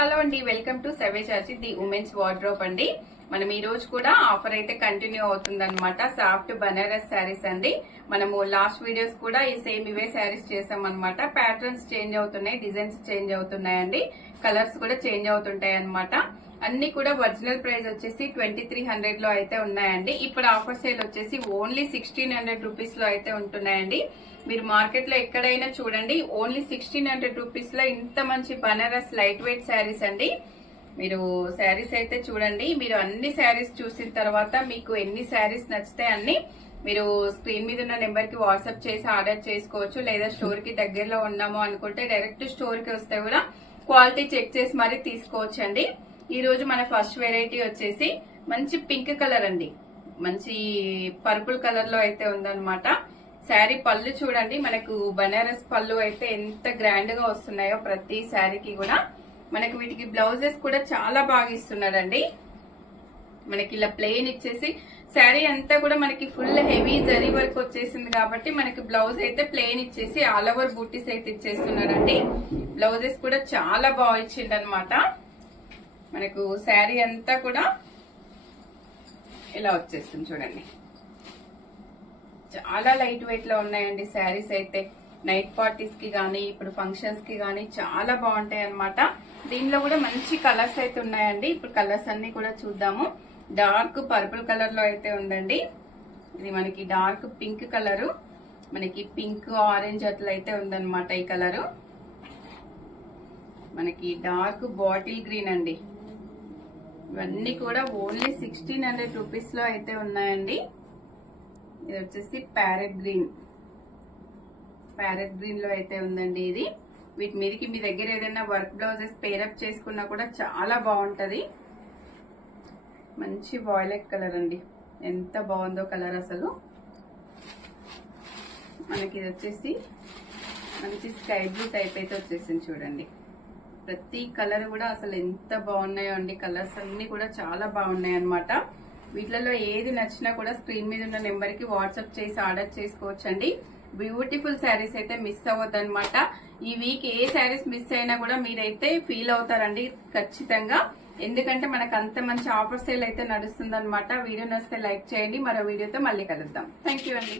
Hello అండి, welcome to సవేచాచి the women's wardrobe అండి. మనం ఈ రోజు కూడా ఆఫర్ అయితే కంటిన్యూ అవుతుంది అనమాట. సాఫ్ట్ బనారస్ శారీస్ అండి. మనము లాస్ట్ వీడియోస్ కూడా ఈ సేమ్ ఇవే శారీస్ చేసాం అనమాట. ప్యాటర్న్స్ చేంజ్ అవుతున్నాయి, డిజైన్స్ చేంజ్ అవుతున్నాయండి, కలర్స్ కూడా చేంజ్ అవుతుంటాయి అనమాట. అన్ని కూడా ఒరిజినల్ ప్రైస్ వచ్చేసి 2300 లో అయితే ఉన్నాయండి. ఇప్పుడు ఆఫర్ సేల్ వచ్చేసి ఓన్లీ 1600 రూపీస్ లో అయితే ఉంటున్నాయండి. మీరు మార్కెట్ లో ఎక్కడైనా చూడండి, ఓన్లీ 1600 రూపీస్ లో ఇంత మంచి బనారస్ లైట్ వెయిట్ శారీస్ అండి. మీరు శారీస్ అయితే చూడండి. మీరు అన్ని శారీస్ చూసిన తర్వాత మీకు ఎన్ని శారీస్ నచ్చితే అన్ని మీరు స్క్రీన్ మీద ఉన్న నెంబర్ కి వాట్సాప్ చేసి ఆర్డర్ చేసుకోవచ్చు. లేదా స్టోర్ కి దగ్గరలో ఉన్నాము అనుకుంటే డైరెక్ట్ స్టోర్ కి వస్తే కూడా క్వాలిటీ చెక్ చేసి మరీ తీసుకోవచ్చు అండి. ఈ రోజు మన ఫస్ట్ వెరైటీ వచ్చేసి మంచి పింక్ కలర్ అండి. మంచి పర్పుల్ కలర్ లో అయితే ఉందన్నమాట. శారీ పళ్ళు చూడండి, మనకు బనారస్ పళ్ళు అయితే ఎంత గ్రాండ్ గా వస్తున్నాయో ప్రతి శారీకి కూడా. మనకి వీటికి బ్లౌజెస్ కూడా చాలా బాగా ఇస్తున్నారండి. మనకి ఇలా ప్లెయిన్ ఇచ్చేసి శారీ అంతా కూడా మనకి ఫుల్ హెవీ జరీ వర్క్ వచ్చేసింది కాబట్టి మనకి బ్లౌజ్ అయితే ప్లెయిన్ ఇచ్చేసి ఆల్ ఓవర్ బూటీస్ అయితే ఇచ్చేస్తున్నారండి. బ్లౌజెస్ కూడా చాలా బాగా ఇచ్చిండు అనమాట. మనకు శారీ అంతా కూడా ఇలా వచ్చేస్తుంది చూడండి. చాలా లైట్ వెయిట్ లో ఉన్నాయండి శారీస్ అయితే. నైట్ పార్టీస్ కి గానీ ఇప్పుడు ఫంక్షన్స్ కి గానీ చాలా బాగుంటాయి అనమాట. దీనిలో కూడా మంచి కలర్స్ అయితే ఉన్నాయండి. ఇప్పుడు కలర్స్ అన్ని కూడా చూద్దాము. డార్క్ పర్పుల్ కలర్ లో అయితే ఉందండి. ఇది మనకి డార్క్ పింక్ కలరు, మనకి పింక్ ఆరెంజ్ అట్లా అయితే ఉందన్నమాట. ఈ కలరు మనకి డార్క్ బాటిల్ గ్రీన్ అండి. ఇవన్నీ కూడా ఓన్లీ 1600 రూపీస్ లో అయితే ఉన్నాయండి. ఇది వచ్చేసి ప్యారెట్ గ్రీన్ లో అయితే ఉందండి. ఇది వీటి మీదకి మీ దగ్గర ఏదైనా వర్క్ బ్లౌజెస్ పేరప్ చేసుకున్నా కూడా చాలా బాగుంటది. మంచి వాయిలెట్ కలర్ అండి, ఎంత బాగుందో కలర్ అసలు. మనకి ఇది వచ్చేసి మంచి స్కై బ్లూ టైప్ అయితే వచ్చేసింది చూడండి. ప్రతి కలర్ కూడా అసలు ఎంత బాగున్నాయో అండి. కలర్స్ అన్ని కూడా చాలా బాగున్నాయి అనమాట. వీటిలలో ఏది నచ్చినా కూడా స్క్రీన్ మీద ఉన్న నెంబర్ కి వాట్సాప్ చేసి ఆర్డర్ చేసుకోవచ్చు అండి. బ్యూటిఫుల్ శారీస్ అయితే మిస్ అవ్వద్దు అనమాట. ఈ వీక్ ఏ శారీస్ మిస్ అయినా కూడా మీరైతే ఫీల్ అవుతారండి ఖచ్చితంగా. ఎందుకంటే మనకు అంత మంచి ఆఫర్ సేల్ అయితే నడుస్తుంది అనమాట. వీడియో నచ్చితే లైక్ చేయండి. మరో వీడియోతో మళ్ళీ కలుద్దాం. థ్యాంక్ యూ అండి.